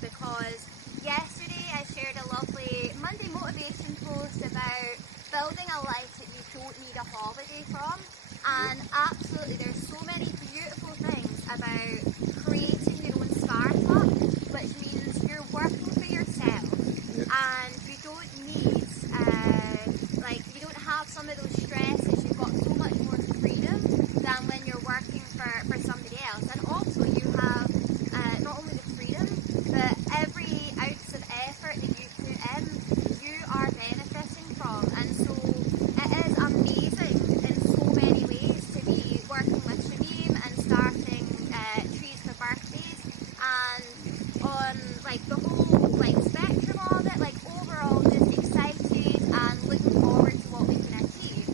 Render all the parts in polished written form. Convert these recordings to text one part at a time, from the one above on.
because yesterday I shared a lovely Monday motivation post about building a life that you don't need a holiday from, and absolutely there's so many beautiful things about creating your own startup, which means you're working for yourself and you don't need you don't have some of those stresses. You've got so much more freedom than when you're working for somebody else, and also you have not only the freedom, but every ounce of effort that you put in, you are benefiting from. And so it is amazing in so many ways to be working with Shamim and starting Trees for Birthdays, and on the whole spectrum of it, overall just excited and looking forward to what we can achieve.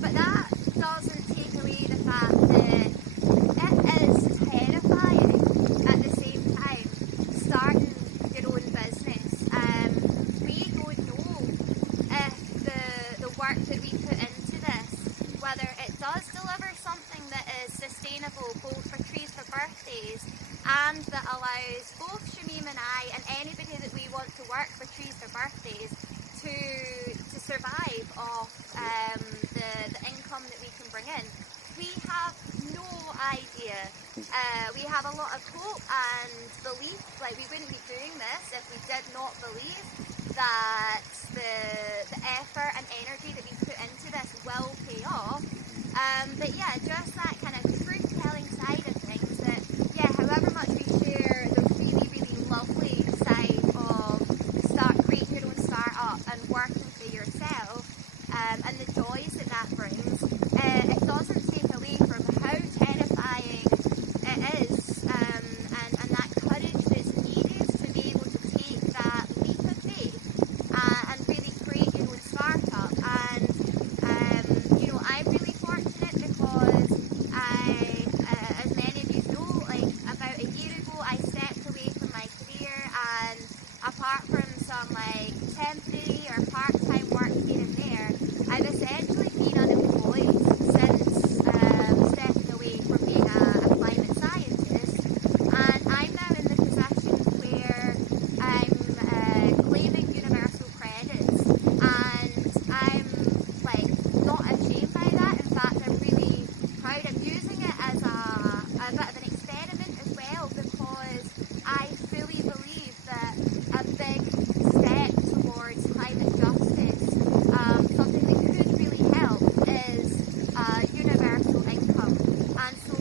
But that doesn't take away the fact that it is terrifying at the same time starting your own business. We don't know if the work that we put into this, whether it does deliver something that is sustainable both for Trees for Birthdays and that allows both Shamim and I and anybody that we want to work for Trees for Birthdays to survive off the income that we can bring in. We have no idea. We have a lot of hope and belief. We wouldn't be doing this if we did not believe that the effort and energy that we put into this will pay off. But yeah, just that kind of truth-telling side of things, that however much we share the really, really lovely side of creating your own startup and working for yourself, and the joys that brings, it doesn't take away from how terrifying it is, and that courage that's needed to be able to take that leap of faith and really create your own startup. And I'm really fortunate because as many of you know, about a year ago I stepped away from my career, and apart from some temporary or part-time work here and there, I've essentially been unemployed since stepping away from being a climate scientist, and I'm now in the position where I'm claiming universal credits, and I'm not ashamed by that. In fact, I'm really proud. I'm using it as a bit of an experiment as well, because I fully believe that a big step towards climate justice, something that could really help, is universal income. And so,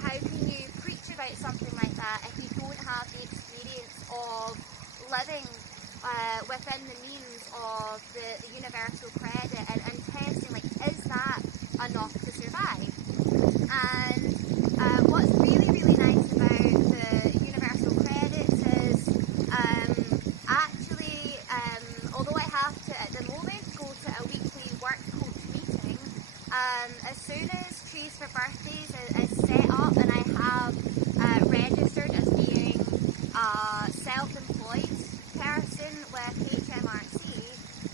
how can you preach about something like that if you don't have the experience of living within the means of the universal credit and testing, is that enough to survive? And what's really, really nice about the universal credits is actually, although I have to at the moment go to a weekly work coach meeting, as soon as Trees for Birthdays is set up and I have registered as being a self-employed person with HMRC,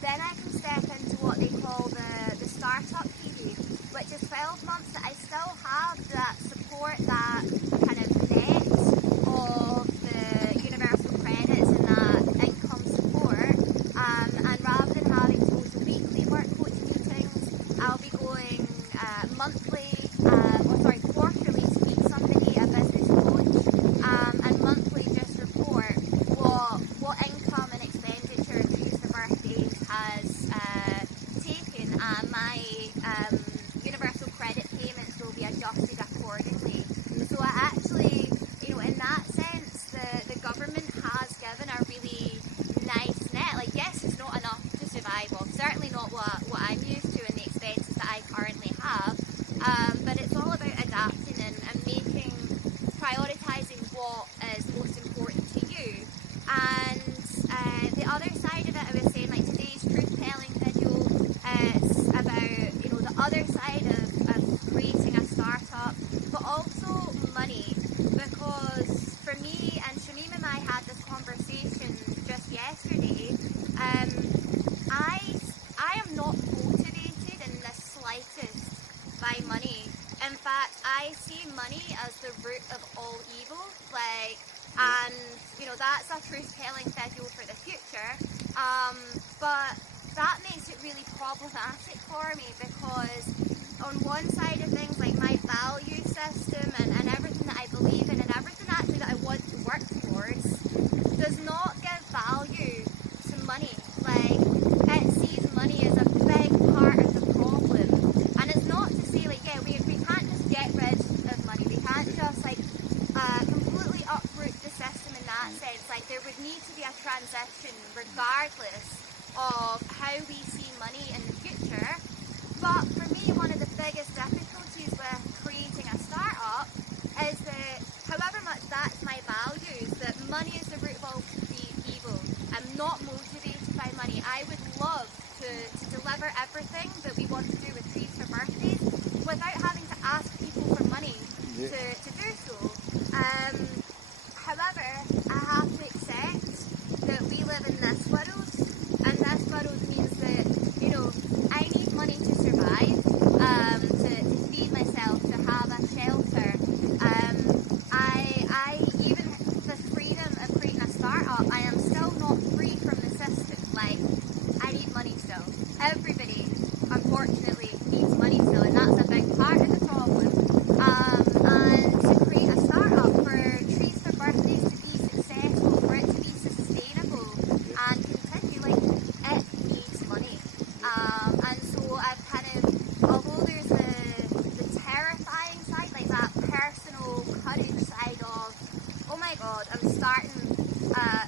then I can step into what they call the startup period, which is 12 months that I still have that support, that kind of net of the universal credits and that income support. And rather than having to go to weekly work coach meetings, I'll be going quarterly to meet somebody, a business coach, and monthly just report what you know, that's a truth-telling video for the future. But that makes it really problematic for me, because on one side of things, like my value system and everything that I believe in and everything actually that I want to work towards does not give value to money. Like, it sees money as a big part of the problem. And it's not to say, like, yeah, we can't just get rid of money. We can't just, like, completely uproot the system in that sense. Like, there would need to be a transition regardless of how we see money in the future. But for me, one of the biggest difficulties with creating a startup is that, however much that's my values, that money is the root of all evil. I'm not motivated by money. I would love to deliver everything that we want to do with trees for birthdays without having to ask people for money to do so. However, I have to accept that we live in this world, and this world means that, you know, I need money to survive, to feed myself, to have a shelter. I even the freedom of creating a startup, I am still not free from the system. Like, I need money still. Everybody, unfortunately, needs money still, and that's a big part of the problem. And to create a startup for trees for birthdays to be successful, for it to be sustainable and continue, like, it needs money. And so I've kind of, although there's the terrifying side, like that personal courage side of, oh my god, I'm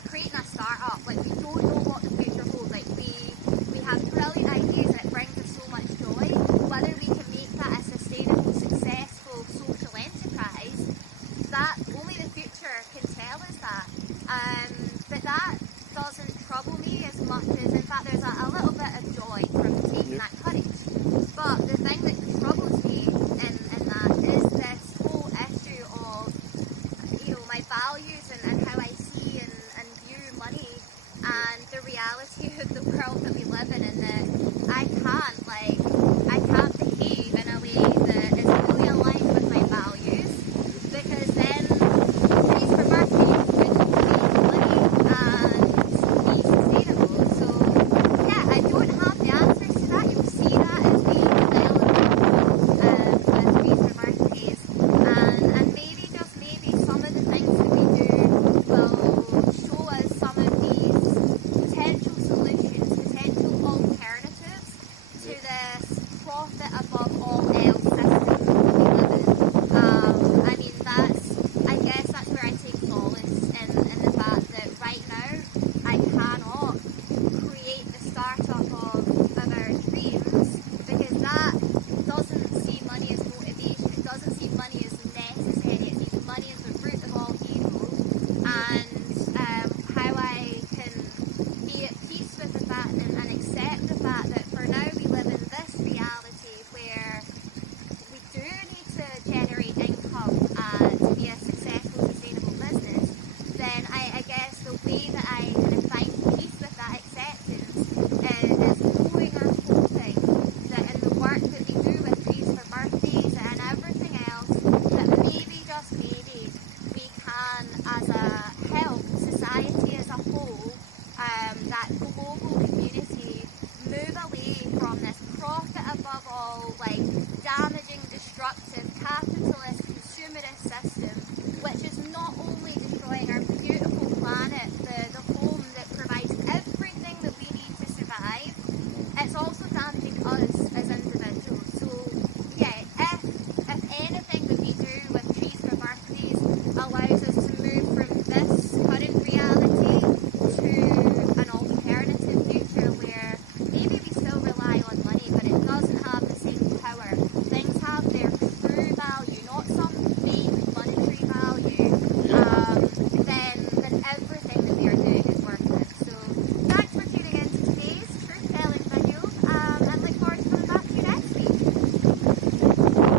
creating a startup, like, we don't know what the future holds. Like, we have brilliant ideas and it brings us so much joy. Whether we can make that a sustainable, successful social enterprise, that only the future can tell us that.